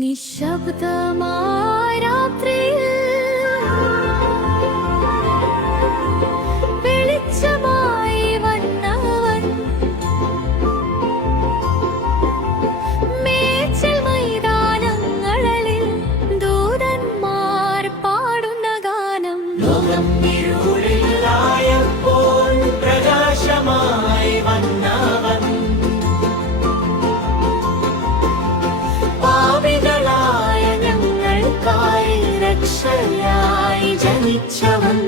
നിശബ്ദമായ രാത്രിയിൽ വെളിച്ചമായി വന്നവൻ, മേച്ചിൽ മൈതാനങ്ങളിൽ ദൂതന്മാർ പാടുന്ന ഗാനം. ലോകം ഇരുളിലായപ്പോൾ പ്രകാശമായി വന്നവൻ, പാപികളായ ഞങ്ങൾക്കായി രക്ഷയായി ജനിച്ചവൻ.